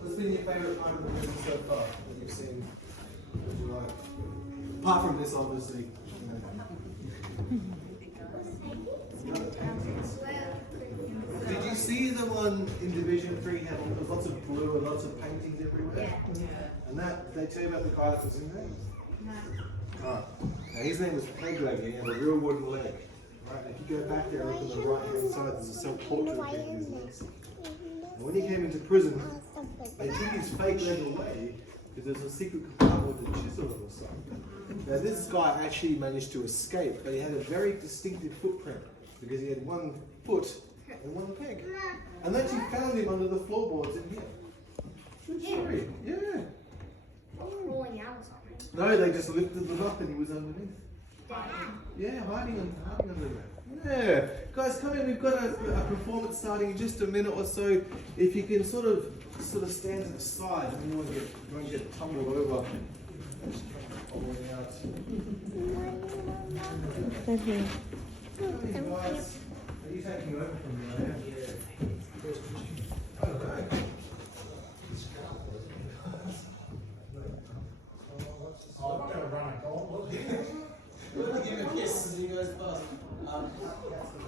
What's been your favourite part of the movie so far that you've seen? What do you like? Apart from this, obviously. Did you see the one in Division 3 had lots of blue and lots of paintings everywhere? Yeah. And that, they tell you about the guy that was in there? No. Oh. Now his name was Pegleg, and he had a real wooden leg. Right, if you go back there and look on the right hand side, there's a self-portrait of him in his legs. And when he came into prison, they took his fake leg away because there's a secret compartment with a chisel or something. Now this guy actually managed to escape, but he had a very distinctive footprint because he had one foot and one peg. And they actually found him under the floorboards in here. True story. Yeah. Rolling out or something. No, they just lifted them up and he was underneath. Yeah, hiding under there. Yeah. Guys, come in. We've got a performance starting in just a minute or so. If you can sort of stand to the side and you won't get tumbled over. Just rolling out. Thank you. Guys, are you taking over from me? Yeah. I don't know. I'm going to run a gauntlet here. We're going to give him a kiss as he goes past. I'm not excited.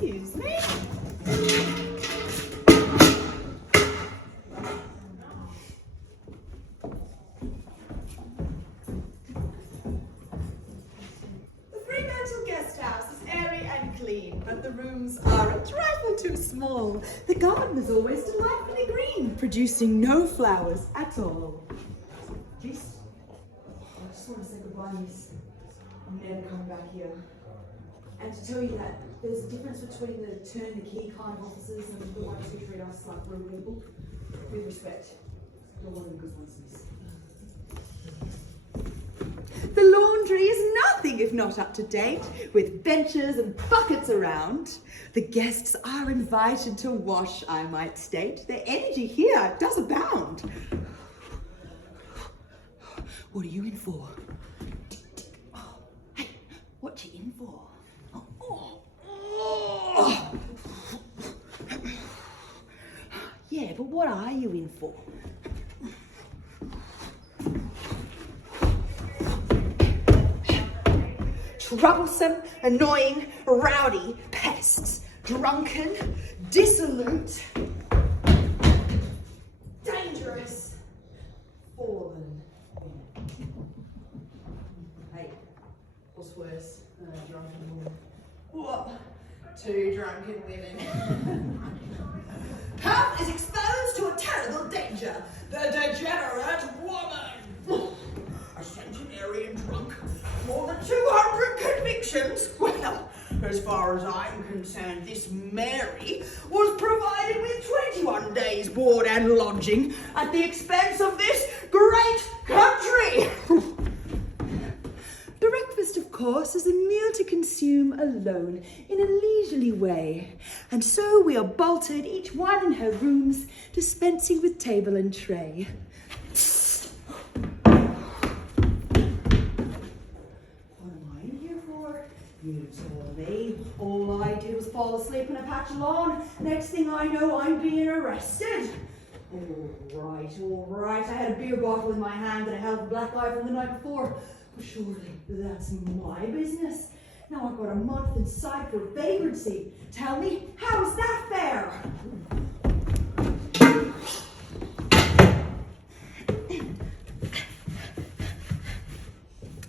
Excuse me. The Fremantle guest house is airy and clean, but the rooms are a trifle too small. The garden is always delightfully green, producing no flowers at all. Jeez, I just want to say goodbye, miss. I'm never coming back here. And to tell you that there's a difference between the turn the key kind of officers and the ones who treat us like we're people. With respect, you're one of the good ones, miss. The laundry is nothing if not up to date, with benches and buckets around. The guests are invited to wash, I might state. The energy here does abound. What are you in for? Oh, hey, what you in for? Oh. Yeah, but what are you in for? Troublesome, annoying, rowdy pests. Drunken, dissolute, dangerous, fallen. Hey, what's worse than a drunken woman? What? Two drunken women. Health is exposed to a terrible danger. The degenerate woman. A centenarian drunk. More than 200 convictions. Well, as far as I'm concerned, this Mary was provided with 21 days board and lodging at the expense of this great country. Breakfast, of course, is a meal to consume alone in a leisurely way. And so we are bolted, each one in her rooms, dispensing with table and tray. What am I in here for? You told me. All I did was fall asleep in a patch of lawn. Next thing I know, I'm being arrested. All right. I had a beer bottle in my hand and a hell of a black eye from the night before. Surely that's my business. Now I've got a month inside for vagrancy. Tell me, how is that fair?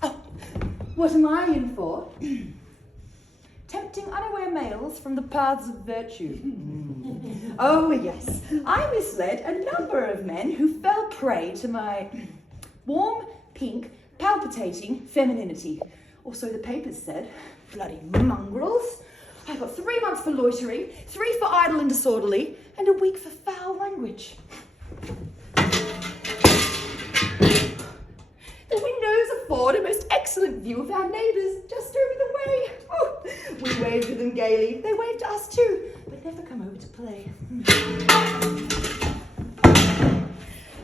Oh, what am I in for? Tempting unaware males from the paths of virtue. Oh yes, I misled a number of men who fell prey to my warm, pink, palpitating femininity. Or so the papers said. Bloody mongrels. I got 3 months for loitering, 3 for idle and disorderly, and a week for foul language. us too, but never come over to play.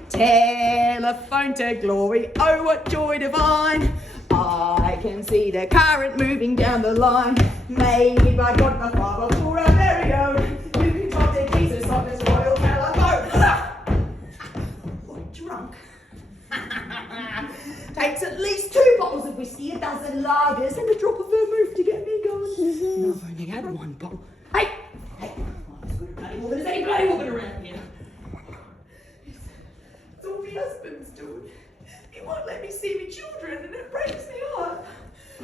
Telephone to glory, oh what joy divine. I can see the current moving down the line. Made by God my Father for our very own. You can talk to Jesus on this royal telephone. Oh, drunk. Takes at least 2 bottles of whiskey, a dozen lagers, and a drop of vermouth to get me going. No, I've only had 1 bottle. Hey! I'm as good a bloody woman as any bloody woman around here. It's all my husband's doing. He won't let me see me children, and it breaks me heart.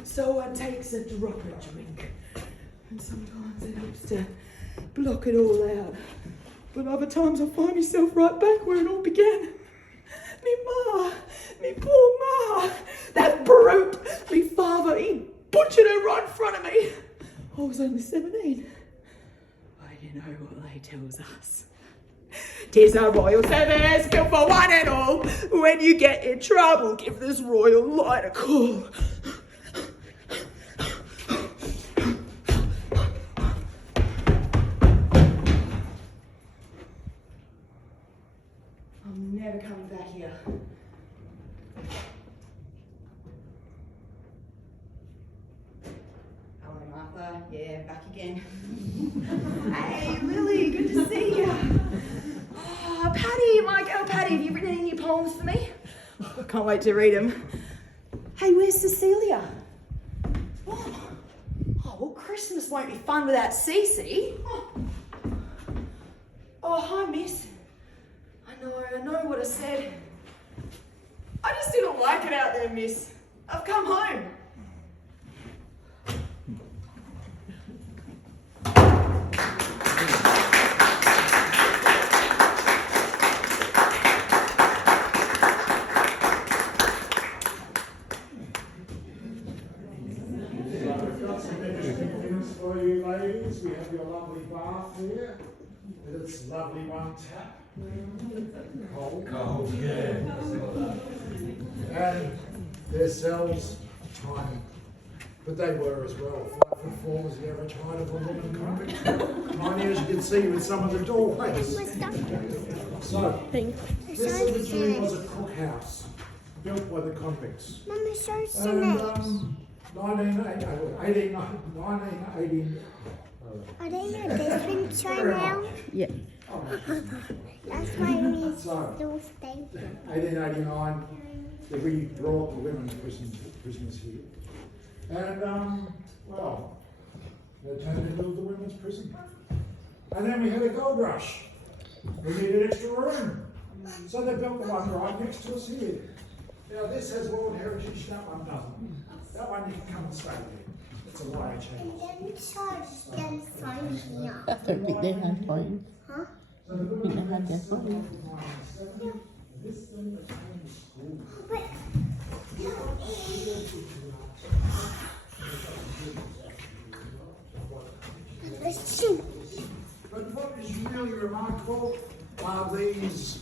So I takes a drop of drink, and sometimes it helps to block it all out. But other times I find myself right back where it all began. Me poor ma, that brute, me father, he butchered her right in front of me. I was only 17. But you know what they tells us. 'Tis a royal service built for one and all. When you get in trouble, give this royal light a call. I'm never coming back here. Hello, Martha. Yeah, back again. Hey, Lily, good to see you. Oh, Patty, my girl Patty, have you written any new poems for me? Oh, I can't wait to read them. Hey, where's Cecilia? Oh, well, Christmas won't be fun without Cece. Oh, hi, miss. I know what I said. I just didn't like it out there, miss. I've come home. For you ladies, we have your lovely bath here with its lovely 1 tap. Cold, yeah. And their cells tiny, but they were as well. 5'4" was the average height of a woman convict. Tiny, as you can see with some of the doorways. So, this originally was a cookhouse built by the convicts. Mama, show us the And names. 1918. Are they your different now? Yeah. That's why we still stay. 1889, we brought the women's prisoners here. And, well, they turned into the women's prison. And then we had a gold rush. We needed extra room. So they built the one right next to us here. Now this has World Heritage, that one doesn't. That one you can come and stay there. It's a YH And then charge them sign here. I don't think they had fines. Huh? I don't think they had their fines. But let's shoot. But what is really remarkable are these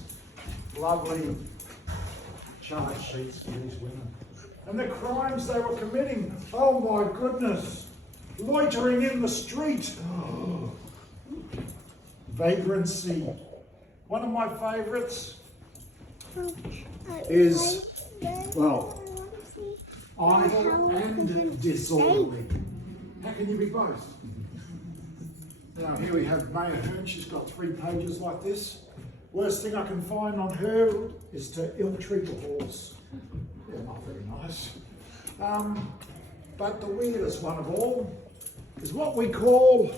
lovely charge sheets for these women. And the crimes they were committing. Oh my goodness. Loitering in the street. Vagrancy. One of my favourites is, well, idle and disorderly. How can you be both? Now here we have Maya Hearn. She's got 3 pages like this. Worst thing I can find on her is to ill-treat a horse. Yeah, not very nice. But the weirdest one of all is what we call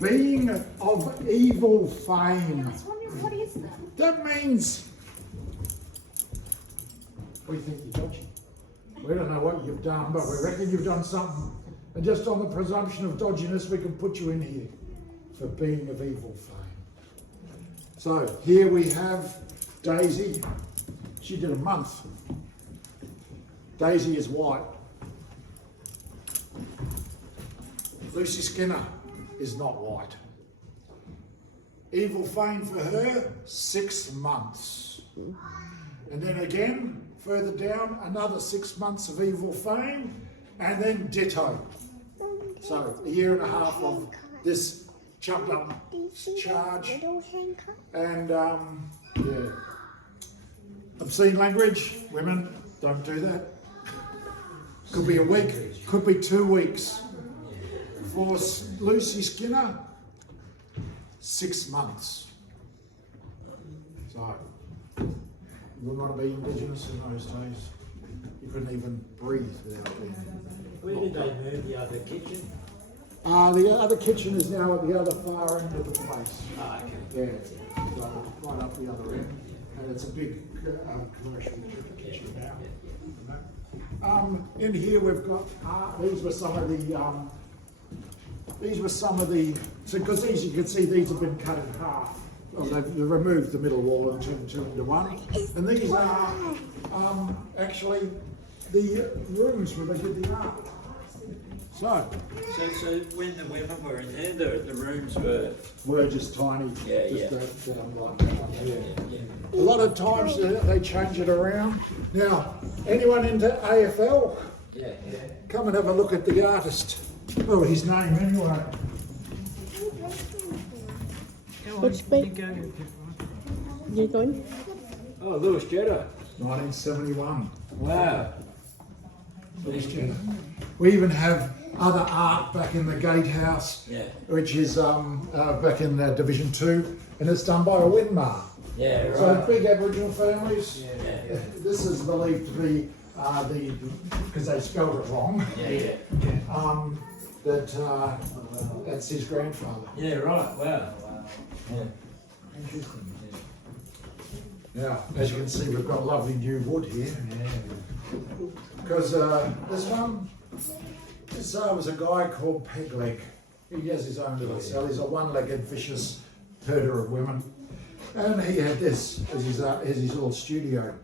being of evil fame. What is that? That means we think you're dodgy. We don't know what you've done, but we reckon you've done something. And just on the presumption of dodginess, we can put you in here for being of evil fame. So here we have Daisy. She did a month. Daisy is white. Lucy Skinner is not white. Evil fame for her, 6 months. And then again, further down, another 6 months of evil fame, and then ditto. So 1.5 years of this chucked up Do you see charge. that little handcuff? And yeah, obscene language, women, don't do that. Could be a week, could be 2 weeks. For Lucy Skinner, 6 months. So, you wouldn't want to be Indigenous in those days. You couldn't even breathe without being. Where did they move the other kitchen? The other kitchen is now at the other far end of the place. Ah, okay. Yeah, right up the other end, and it's a big commercial kitchen now. In here we've got these were some of the because these you can see these have been cut in half. Well, they've removed the middle wall and turned two into one, and these are actually the rooms where they did the art. So So when the women were in there, the rooms we're just tiny. Yeah, just yeah. That I'm like down here. A lot of times they change it around. Now, anyone into AFL? yeah. Come and have a look at the artist. Oh, his name anyway. Which bit? You going? Oh, Lewis Jetta. 1971. Wow. Lewis Jetta. We even have other art back in the gatehouse, Yeah. which is back in Division 2, and it's done by a Winmar. Yeah, So right. big Aboriginal families. Yeah. This is believed to be because they spelled it wrong. Yeah. That's his grandfather. Yeah, right. Wow. Yeah. Interesting. Now, as you can see, we've got lovely new wood here. Because this was a guy called Pegleg. He has his own little cell. He's a one-legged vicious herder of women. And he had this as his little studio.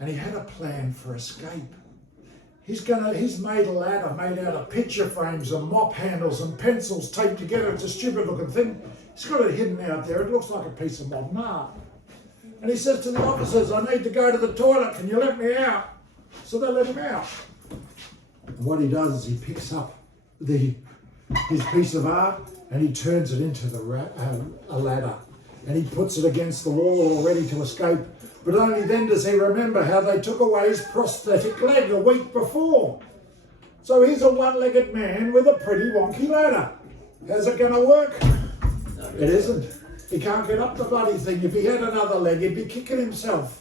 And he had a plan for escape. He's made a ladder made out of picture frames and mop handles and pencils taped together. It's a stupid looking thing. He's got it hidden out there. It looks like a piece of modern art. And he says to the officers, I need to go to the toilet. Can you let me out? So they let him out. And what he does is he picks up his piece of art and he turns it into a ladder. And he puts it against the wall all ready to escape. But only then does he remember how they took away his prosthetic leg a week before. So he's a one-legged man with a pretty wonky ladder. How's it going to work? It isn't. He can't get up the bloody thing. If he had another leg, he'd be kicking himself.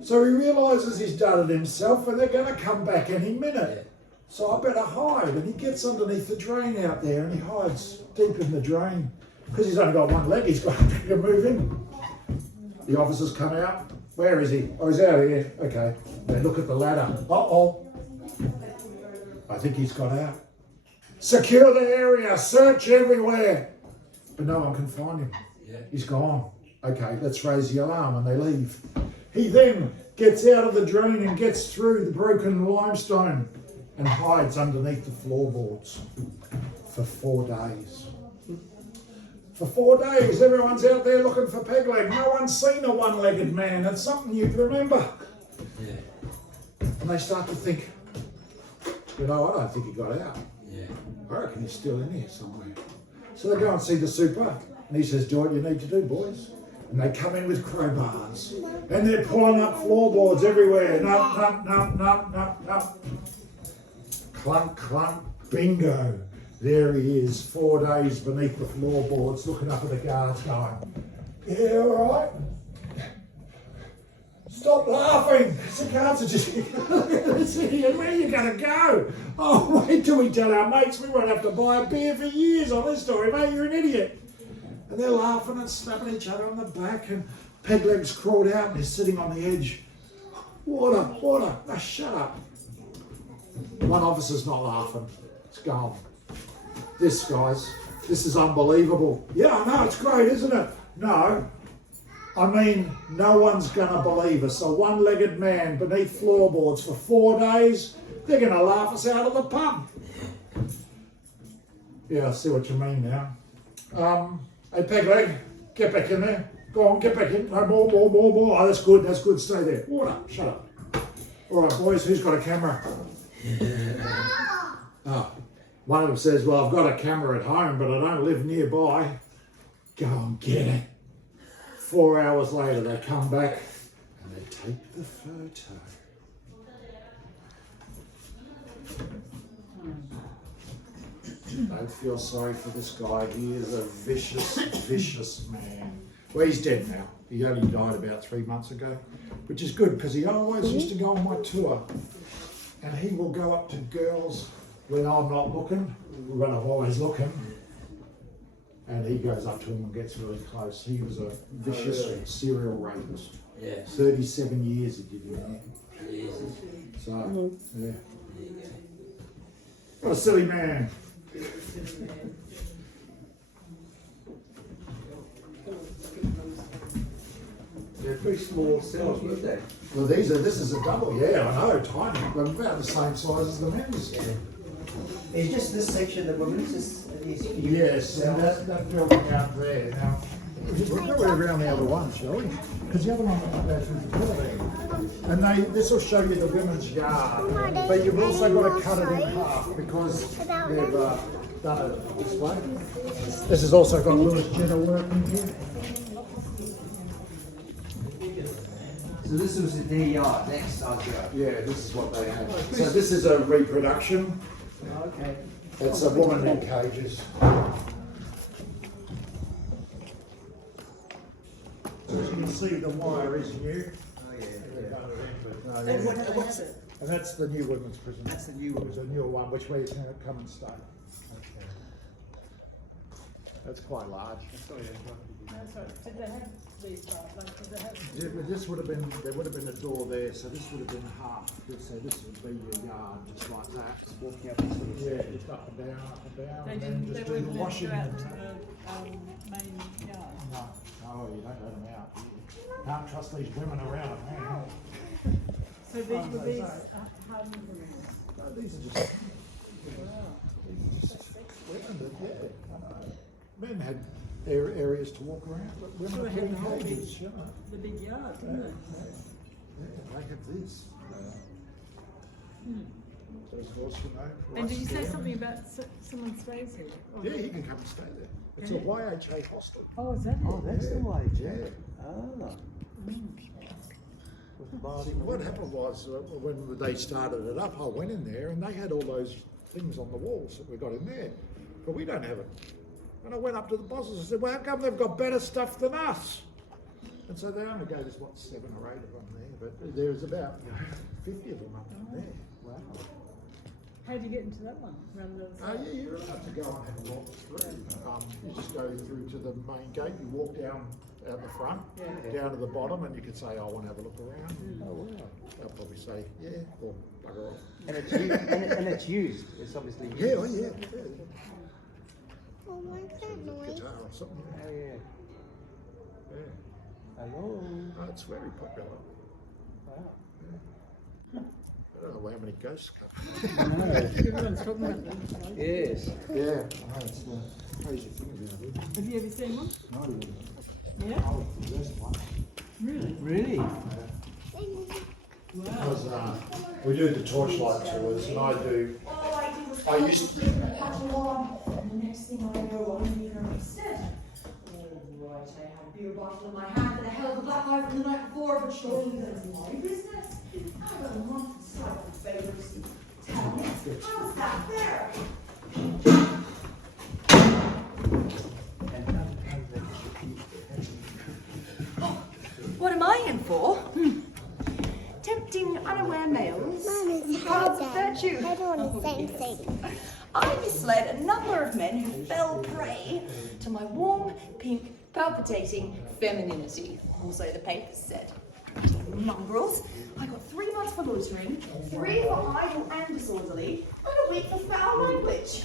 So he realises he's done it himself and they're going to come back any minute. So I better hide. And he gets underneath the drain out there and he hides deep in the drain. Because he's only got one leg, he's got to move in. The officers come out. Where is he? Oh, he's out here. Okay. They look at the ladder. Uh-oh. I think he's got out. Secure the area. Search everywhere. But no one can find him. Yeah. He's gone. Okay, let's raise the alarm, and they leave. He then gets out of the drain and gets through the broken limestone and hides underneath the floorboards for 4 days. For 4 days, everyone's out there looking for Pegleg. No one's seen a one-legged man. It's something you'd remember. Yeah. And they start to think, I don't think he got out. Yeah. I reckon he's still in here somewhere. So they go and see the super, and he says, do what you need to do, boys. And they come in with crowbars, and they're pulling up floorboards everywhere. No. Clunk, clunk, bingo. There he is, 4 days beneath the floorboards, looking up at the guards going, yeah, all right. Stop laughing. The guards are just, this idiot, where are you going to go? Oh, wait till we tell our mates we won't have to buy a beer for years on this story, mate, you're an idiot. And they're laughing and slapping each other on the back, and Pegleg's crawled out and he's sitting on the edge. Water. Oh, shut up. One officer's not laughing. It's gone. This, guys, this is unbelievable. Yeah, I know, it's great, isn't it? No. I mean, no one's going to believe us. A one-legged man beneath floorboards for 4 days, they're going to laugh us out of the pub. Yeah, I see what you mean now. Hey, Pegleg, get back in there. Go on, get back in. No, more. Oh, that's good. Stay there. Water, shut up. All right, boys, who's got a camera? Oh, One of them says, well, I've got a camera at home, but I don't live nearby. Go and get it. 4 hours later, they come back and they take the photo. Don't feel sorry for this guy. He is a vicious, vicious man. Well, he's dead now. He only died about 3 months ago, which is good because he always used to go on my tour. And he will go up to girls when I'm not looking, when I'm always looking. And he goes up to them and gets really close. He was a vicious serial rapist. Yeah. 37 years he did in there. Jesus. So, yeah. What a silly man. They're pretty small cells, weren't they? Well, this is a double, yeah, I know, tiny, but about the same size as the men's. It's just this section, the women's, just these few Yes, and cells. that building out there. Now, we'll go around the other one, shall we? Because the other one will go through the building. And this will show you the women's yard. But you've also got to cut it in half because they've done it this way. This has also got Lewis Jenner working here. So this was their yard, next our yard. Yeah, this is what they have. So this is a reproduction. Okay. It's a woman in cages. So as you can see, the wire is new. Oh yeah. And what's it? And that's the new women's prison. That's the new one. It's a newer one, which way it's going to come and stay. Okay. That's quite large. Sorry, That's right. Did they have these did they have? Yeah, but this would have been, there would have been a door there, so this would have been half. So this would be your yard, just like that. walking up this little Yeah, just up and down, They and then didn't. They just do the weren't let to washing. go out And, to the main yard. no, you don't let them out. You can't trust these women around, man. So these were these hardened women. No, these are just women that, yeah. Men had areas to walk around, but women Well, they had had the whole cages, you know. The big yard, didn't they? Yeah, they have this. So of course, you know. for And us did you say here- something about someone stays here? Or- Yeah, you can come and stay there. It's a Yeah. YHA hostel. Oh, is that it? Oh, that's the way. Yeah. Ah. See, what happened was when they started it up, I went in there and they had all those things on the walls that we got in there, but we don't have it. And I went up to the bosses and said, well, how come they've got better stuff than us? And so they only gave us, 7 or 8 of them there, but there's about 50 of them up in there. Wow. How did you get into that one? Around the other side? Yeah, you're allowed to go and have a walk through. You just go through to the main gate, you walk down out the front, down to the bottom, and you can say, I want to have a look around. Oh wow. They'll probably say, yeah, or bugger off. And it's used. And it's used. It's obviously used. Yeah, oh yeah. Oh, what's that noise? Guitar or something. Oh yeah. Yeah. Hello. Oh, it's very popular. Wow. I don't know how many ghosts come. Everyone's talking about them. Right? Yes. Yeah, I know, it's the crazy thing about it. Have you ever seen one? Not even. Yeah? Oh, the best one. Really? Really? Because we do the torchlight tours, and I used to. Had alarm, and the next thing I know, I'm in her instead. All right, I had a beer bottle in my hand and a hell of a black eye from the night before, but surely that's my business. I got a month inside of favors. Tell me, how's that there? What am I in for? Tempting unaware males. Mommy's Cards of head. virtue. I don't want the same thing. I misled a number of men who fell prey to my warm, pink, palpitating femininity. Also, the papers said. Mongrels. I got 3 months for loitering, 3 for idle and disorderly, and a week for foul language.